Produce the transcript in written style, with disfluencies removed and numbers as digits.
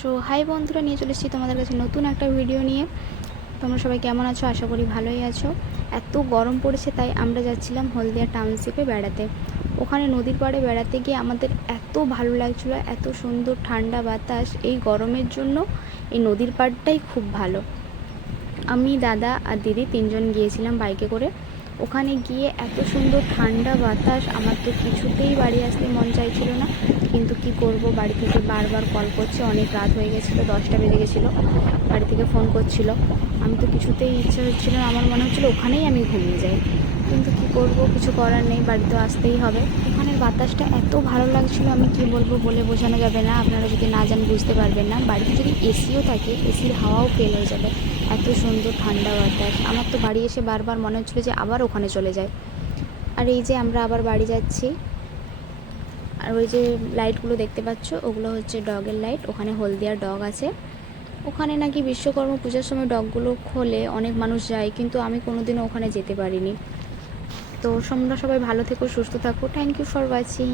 So high বন্ধুরা, নিয়ে চলে এসেছি তোমাদের কাছে নতুন একটা ভিডিও নিয়ে। তোমরা সবাই কেমন আছো? আশা করি ভালোই আছো। এত গরম পড়েছে, তাই আমরা যাচ্ছিলাম হলদিয়া টাউনশিপে বেড়াতে। ওখানে নদীর পাড়ে বেড়াতে গিয়ে আমাদের এত ভালো লাগছিলো, এত সুন্দর ঠান্ডা বাতাস। এই গরমের জন্য এই নদীর পাড়টাই খুব ভালো। আমি, দাদা আর দিদি তিনজন গিয়েছিলাম বাইকে করে। ওখানে গিয়ে এত সুন্দর ঠান্ডা বাতাস, আমার তো কিছুতেই বাড়ি আসতে মন চাইছিল না। কিন্তু কি করব, বাড়ি থেকে বারবার কল করছে, অনেক রাত হয়ে গেছিলো, 10টা বেজে গেছিলো। বাড়ি থেকে ফোন করছিল, আমি তো কিছুতেই ইচ্ছা হচ্ছিল না, আমার মনে হচ্ছিলো ওখানেই আমি ঘুমিয়ে যাই। কিন্তু কি করব, কিছু করার নেই, বাড়িতে আসতেই হবে। ওখানের বাতাসটা এত ভালো লাগছিল, আমি কি বলবো, বলে বোঝানো যাবে না। আপনারা যদি না যান বুঝতে পারবেন না। বাড়িতে যদি এসিও থাকে, এসির হাওয়াও ফেল হয়ে যাবে, এত সুন্দর ঠান্ডা বাতাস। আমার তো বাড়ি এসে বারবার মনে হচ্ছিলো যে আবার ওখানে চলে যায়। আর এই যে আমরা আবার বাড়ি যাচ্ছি। আর ওই যে লাইটগুলো দেখতে পাচ্ছ, ওগুলো হচ্ছে ডগের লাইট। ওখানে হলদিয়ার ডগ আছে। ওখানে নাকি বিশ্বকর্মা পূজার সময় ডগগুলো খোলে, অনেক মানুষ যায়, কিন্তু আমি কোনোদিনও ওখানে যেতে পারিনি। তো তোমরা সবাই ভালো থেকো, সুস্থ থাকো। Thank you for watching.